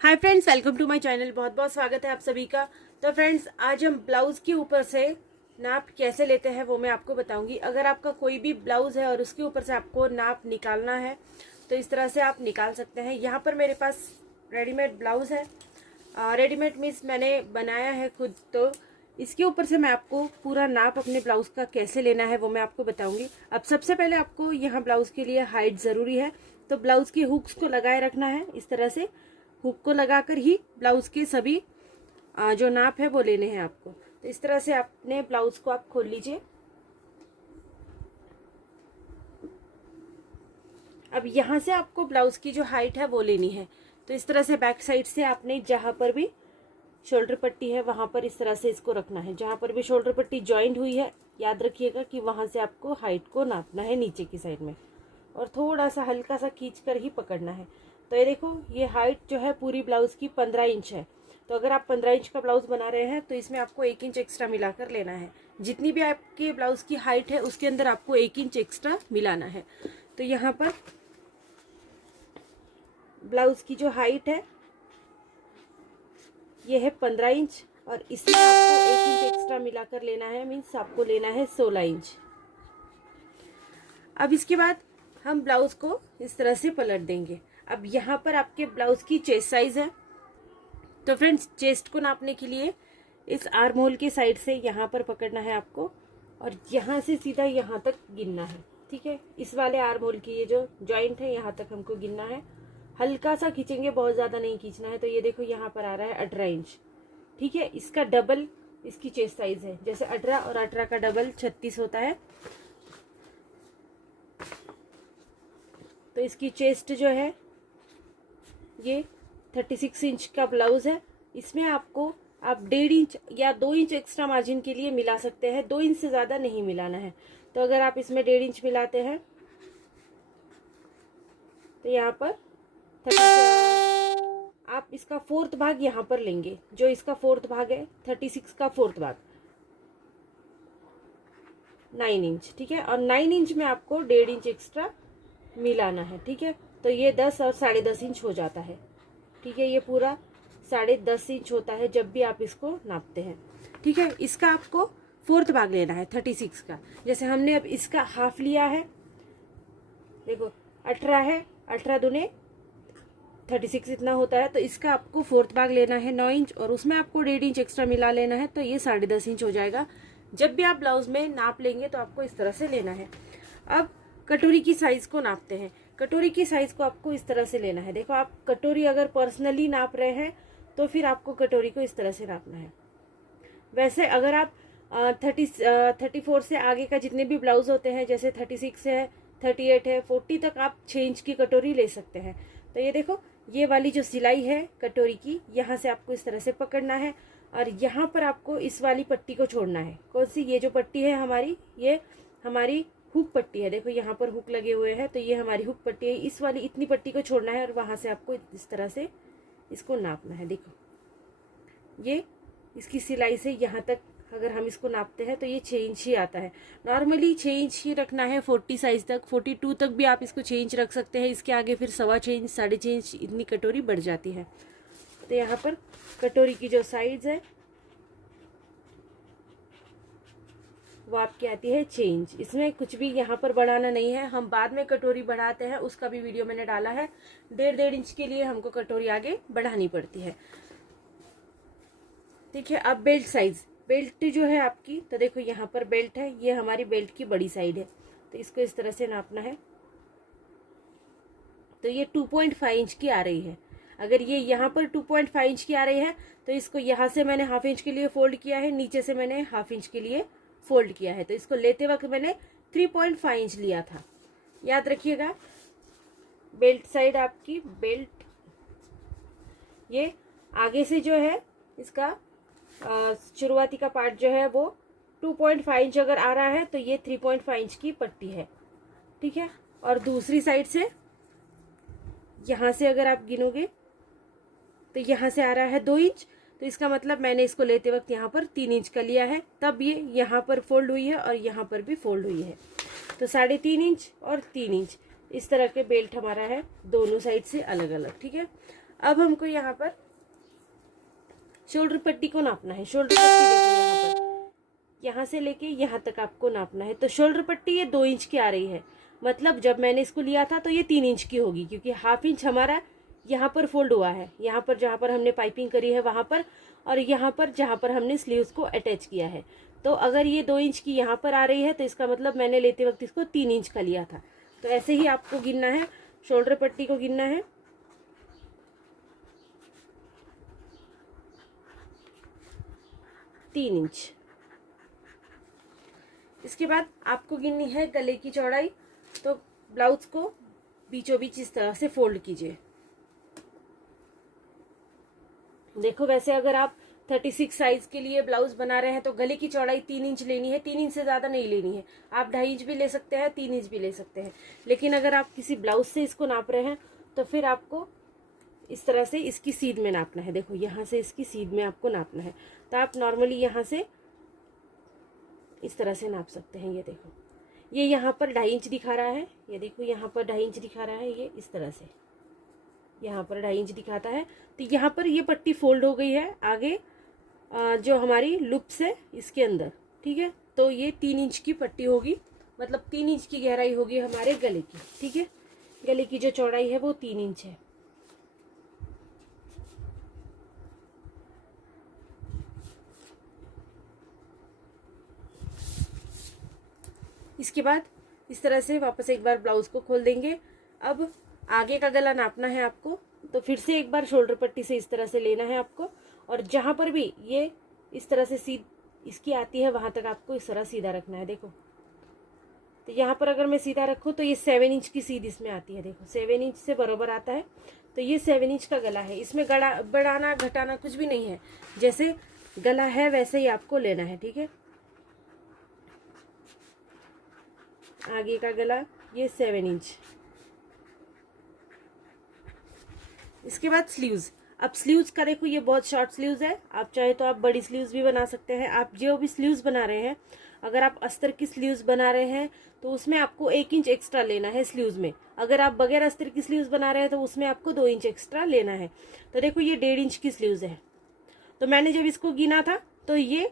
Hi friends, welcome to my channel. बहुत बहुत स्वागत है आप सभी का। तो फ्रेंड्स, आज हम ब्लाउज के ऊपर से नाप कैसे लेते हैं वो मैं आपको बताऊंगी। अगर आपका कोई भी ब्लाउज है और उसके ऊपर से आपको नाप निकालना है तो इस तरह से आप निकाल सकते हैं। यहाँ पर मेरे पास रेडीमेड ब्लाउज है। रेडीमेड मीन्स मैंने बनाया है खुद। तो इसके ऊपर से मैं आपको पूरा नाप अपने ब्लाउज का कैसे लेना है वो मैं आपको बताऊंगी। अब सबसे पहले आपको यहाँ ब्लाउज के लिए हाइट ज़रूरी है। तो ब्लाउज की हुक्स को लगाए रखना है। इस तरह से हुक को लगाकर ही ब्लाउज के सभी जो नाप है वो लेने हैं आपको। तो इस तरह से अपने ब्लाउज को आप खोल लीजिए। अब यहाँ से आपको ब्लाउज की जो हाइट है वो लेनी है। तो इस तरह से बैक साइड से आपने जहाँ पर भी शोल्डर पट्टी है वहाँ पर इस तरह से इसको रखना है। जहाँ पर भी शोल्डर पट्टी ज्वाइंट हुई है याद रखिएगा कि वहाँ से आपको हाइट को नापना है नीचे की साइड में, और थोड़ा सा हल्का सा खींच कर ही पकड़ना है। तो ये देखो, ये हाइट जो है पूरी ब्लाउज की 15 इंच है। तो अगर आप 15 इंच का ब्लाउज बना रहे हैं तो इसमें आपको 1 इंच एक्स्ट्रा मिलाकर लेना है। जितनी भी आपके ब्लाउज की हाइट है उसके अंदर आपको 1 इंच एक्स्ट्रा मिलाना है। तो यहाँ पर ब्लाउज की जो हाइट है ये है 15 इंच, और इसमें आपको 1 इंच एक्स्ट्रा मिलाकर लेना है। मीन्स आपको लेना है 16 इंच। अब इसके बाद हम ब्लाउज को इस तरह से पलट देंगे। अब यहाँ पर आपके ब्लाउज की चेस्ट साइज है। तो फ्रेंड्स, चेस्ट को नापने के लिए इस आर्म होल के साइड से यहाँ पर पकड़ना है आपको, और यहाँ से सीधा यहाँ तक गिनना है। ठीक है, इस वाले आर्म होल की ये जो जॉइंट है यहाँ तक हमको गिनना है। हल्का सा खींचेंगे, बहुत ज़्यादा नहीं खींचना है। तो ये देखो, यहाँ पर आ रहा है 18 इंच। ठीक है, इसका डबल इसकी चेस्ट साइज है। जैसे 18 और 18 का डबल 36 होता है। तो इसकी चेस्ट जो है ये 36 इंच का ब्लाउज है। इसमें आपको आप 1.5 इंच या 2 इंच एक्स्ट्रा मार्जिन के लिए मिला सकते हैं। 2 इंच से ज़्यादा नहीं मिलाना है। तो अगर आप इसमें 1.5 इंच मिलाते हैं तो यहाँ पर आप इसका 4th भाग यहाँ पर लेंगे। जो इसका 4th भाग है 36 का 4th भाग 9 इंच। ठीक है, और 9 इंच में आपको 1.5 इंच एक्स्ट्रा मिलाना है। ठीक है, तो ये 10 और 10.5 इंच हो जाता है। ठीक है, ये पूरा 10.5 इंच होता है जब भी आप इसको नापते हैं। ठीक है, इसका आपको 4th भाग लेना है 36 का। जैसे हमने अब इसका हाफ लिया है, देखो 18 है, 18 दूने 36 इतना होता है। तो इसका आपको 4th भाग लेना है 9 इंच, और उसमें आपको 1.5 इंच एक्स्ट्रा मिला लेना है। तो ये 10.5 इंच हो जाएगा। जब भी आप ब्लाउज में नाप लेंगे तो आपको इस तरह से लेना है। अब कटोरी की साइज को नापते हैं। कटोरी की साइज को आपको इस तरह से लेना है। देखो, आप कटोरी अगर पर्सनली नाप रहे हैं तो फिर आपको कटोरी को इस तरह से नापना है। वैसे अगर आप 34 से आगे का जितने भी ब्लाउज होते हैं, जैसे 36 है, 38 है, 40 तक आप 6 इंच की कटोरी ले सकते हैं। तो ये देखो, ये वाली जो सिलाई है कटोरी की, यहाँ से आपको इस तरह से पकड़ना है, और यहाँ पर आपको इस वाली पट्टी को छोड़ना है। कौन सी? ये जो पट्टी है हमारी, ये हमारी हुक पट्टी है। देखो, यहाँ पर हुक लगे हुए हैं, तो ये हमारी हुक पट्टी है। इस वाली इतनी पट्टी को छोड़ना है, और वहां से आपको इस तरह से इसको नापना है। देखो, ये इसकी सिलाई से यहाँ तक अगर हम इसको नापते हैं तो ये 6 इंच ही आता है। नॉर्मली 6 इंच ही रखना है 40 साइज तक। 42 तक भी आप इसको 6 इंच रख सकते हैं। इसके आगे फिर 6.25 इंच, 6.5 इंच इतनी कटोरी बढ़ जाती है। तो यहाँ पर कटोरी की जो साइज है वो आपकी आती है 6 इंच। इसमें कुछ भी यहाँ पर बढ़ाना नहीं है। हम बाद में कटोरी बढ़ाते हैं, उसका भी वीडियो मैंने डाला है। 1.5 इंच के लिए हमको कटोरी आगे बढ़ानी पड़ती है। ठीक है, अब बेल्ट साइज, बेल्ट जो है आपकी, तो देखो यहाँ पर बेल्ट है, ये हमारी बेल्ट की बड़ी साइड है। तो इसको इस तरह से नापना है। तो ये 2.5 इंच की आ रही है। अगर ये यहाँ पर 2.5 इंच की आ रही है तो इसको यहाँ से मैंने हाफ इंच के लिए फोल्ड किया है, नीचे से मैंने हाफ इंच के लिए फोल्ड किया है। तो इसको लेते वक्त मैंने 3.5 इंच लिया था। याद रखिएगा, बेल्ट साइड आपकी, बेल्ट ये आगे से जो है इसका शुरुआती का पार्ट जो है वो 2.5 इंच अगर आ रहा है तो ये 3.5 इंच की पट्टी है। ठीक है, और दूसरी साइड से यहाँ से अगर आप गिनोगे तो यहाँ से आ रहा है 2 इंच। तो इसका मतलब मैंने इसको लेते वक्त यहाँ पर 3 इंच का लिया है, तब ये यहाँ पर फोल्ड हुई है और यहाँ पर भी फोल्ड हुई है। तो 3.5 इंच और 3 इंच इस तरह के बेल्ट हमारा है दोनों साइड से अलग अलग। ठीक है, अब हमको यहाँ पर शोल्डर पट्टी को नापना है। शोल्डर पट्टी देखो यहाँ पर, यहाँ से लेके यहाँ तक आपको नापना है। तो शोल्डर पट्टी ये 2 इंच की आ रही है, मतलब जब मैंने इसको लिया था तो ये 3 इंच की होगी, क्योंकि हाफ इंच हमारा यहाँ पर फोल्ड हुआ है, यहाँ पर जहाँ पर हमने पाइपिंग करी है वहाँ पर, और यहाँ पर जहाँ पर हमने स्लीव्स को अटैच किया है। तो अगर ये 2 इंच की यहाँ पर आ रही है तो इसका मतलब मैंने लेते वक्त इसको 3 इंच का लिया था। तो ऐसे ही आपको गिनना है, शोल्डर पट्टी को गिनना है 3 इंच। इसके बाद आपको गिननी है गले की चौड़ाई। तो ब्लाउज को बीचों बीच इस तरह से फोल्ड कीजिए। देखो वैसे अगर आप 36 साइज के लिए ब्लाउज बना रहे हैं तो गले की चौड़ाई 3 इंच लेनी है, 3 इंच से ज्यादा नहीं लेनी है। आप 2.5 इंच भी ले सकते हैं, 3 इंच भी ले सकते हैं। लेकिन अगर आप किसी ब्लाउज से इसको नाप रहे हैं तो फिर आपको इस तरह से इसकी सीध में नापना है। देखो यहाँ से इसकी सीध में आपको नापना है। तो आप नॉर्मली यहाँ से इस तरह से नाप सकते हैं। ये देखो, ये यहाँ पर 2.5 इंच दिखा रहा है, ये देखो यहाँ पर 2.5 इंच दिखा रहा है, ये इस तरह से यहाँ पर 2.5 इंच दिखाता है। तो यहाँ पर ये पट्टी फोल्ड हो गई है आगे जो हमारी लूप्स है इसके अंदर। ठीक है, तो ये 3 इंच की पट्टी होगी, मतलब 3 इंच की गहराई होगी हमारे गले की। ठीक है, गले की जो चौड़ाई है वो 3 इंच है। इसके बाद इस तरह से वापस एक बार ब्लाउज को खोल देंगे। अब आगे का गला नापना है आपको, तो फिर से एक बार शोल्डर पट्टी से इस तरह से लेना है आपको, और जहां पर भी ये इस तरह से सीध इसकी आती है वहां तक आपको इस तरह सीधा रखना है। देखो, तो यहाँ पर अगर मैं सीधा रखूँ तो ये 7 इंच की सीध इसमें आती है। देखो 7 इंच से बराबर आता है। तो ये 7 इंच का गला है, इसमें बढ़ाना घटाना कुछ भी नहीं है, जैसे गला है वैसे ही आपको लेना है। ठीक है, आगे का गला ये 7 इंच। इसके बाद स्लीव्स। अब स्लीव्स का देखो, ये बहुत शॉर्ट स्लीव्स है, आप चाहे तो आप बड़ी स्लीव्स भी बना सकते हैं। आप जो भी स्लीव्स बना रहे हैं, अगर आप अस्तर की स्लीव्स बना रहे हैं तो उसमें आपको 1 इंच एक्स्ट्रा लेना है स्लीव्स में। अगर आप बगैर अस्तर की स्लीव्स बना रहे हैं तो उसमें आपको 2 इंच एक्स्ट्रा लेना है। तो देखो ये 1.5 इंच की स्लीव्स है, तो मैंने जब इसको गिना था तो ये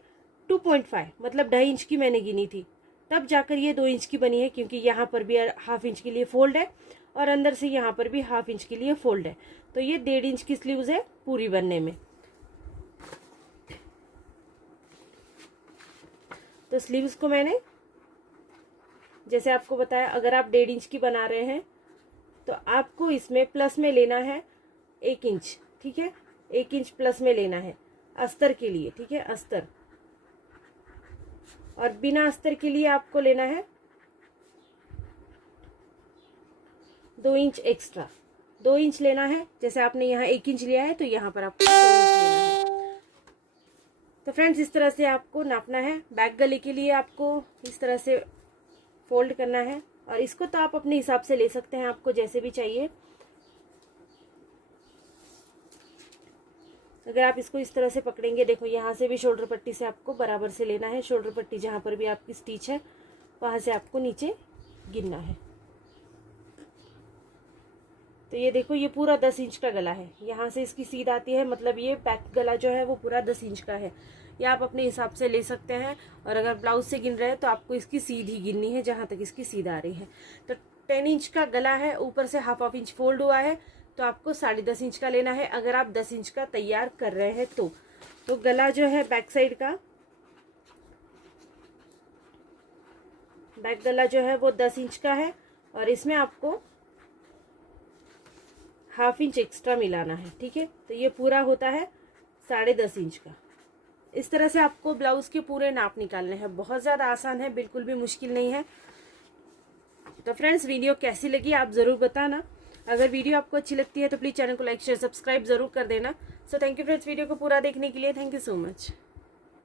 2.5 मतलब 2.5 इंच की मैंने गिनी थी, तब जाकर ये 2 इंच की बनी है, क्योंकि यहाँ पर भी हाफ इंच के लिए फोल्ड है और अंदर से यहाँ पर भी हाफ इंच के लिए फोल्ड है। तो ये 1.5 इंच की स्लीव्स है पूरी बनने में। तो स्लीव्स को मैंने जैसे आपको बताया, अगर आप 1.5 इंच की बना रहे हैं तो आपको इसमें प्लस में लेना है 1 इंच। ठीक है, 1 इंच प्लस में लेना है अस्तर के लिए। ठीक है, अस्तर, और बिना अस्तर के लिए आपको लेना है 2 इंच एक्स्ट्रा। 2 इंच लेना है, जैसे आपने यहाँ 1 इंच लिया है तो यहाँ पर आपको 2 इंच लेना है। तो फ्रेंड्स इस तरह से आपको नापना है। बैक गले के लिए आपको इस तरह से फोल्ड करना है, और इसको तो आप अपने हिसाब से ले सकते हैं, आपको जैसे भी चाहिए। अगर आप इसको इस तरह से पकड़ेंगे, देखो यहाँ से भी शोल्डर पट्टी से आपको बराबर से लेना है। शोल्डर पट्टी जहाँ पर भी आपकी स्टिच है वहाँ से आपको नीचे गिनना है। तो ये देखो, ये पूरा 10 इंच का गला है, यहाँ से इसकी सीध आती है, मतलब ये बैक गला जो है वो पूरा 10 इंच का है। ये आप अपने हिसाब से ले सकते हैं। और अगर ब्लाउज से गिन रहे हैं तो आपको इसकी सीध ही गिननी है जहाँ तक इसकी सीध आ रही है। तो 10 इंच का गला है, ऊपर से हाफ इंच फोल्ड हुआ है, तो आपको 10.5 इंच का लेना है अगर आप 10 इंच का तैयार कर रहे हैं तो गला जो है बैक साइड का, बैक गला जो है वो 10 इंच का है, और इसमें आपको हाफ इंच एक्स्ट्रा मिलाना है। ठीक है, तो ये पूरा होता है 10.5 इंच का। इस तरह से आपको ब्लाउज के पूरे नाप निकालने हैं। बहुत ज़्यादा आसान है, बिल्कुल भी मुश्किल नहीं है। तो फ्रेंड्स वीडियो कैसी लगी आप ज़रूर बताना। अगर वीडियो आपको अच्छी लगती है तो प्लीज़ चैनल को लाइक शेयर सब्सक्राइब जरूर कर देना। So thank you friends video को पूरा देखने के लिए। Thank you so much.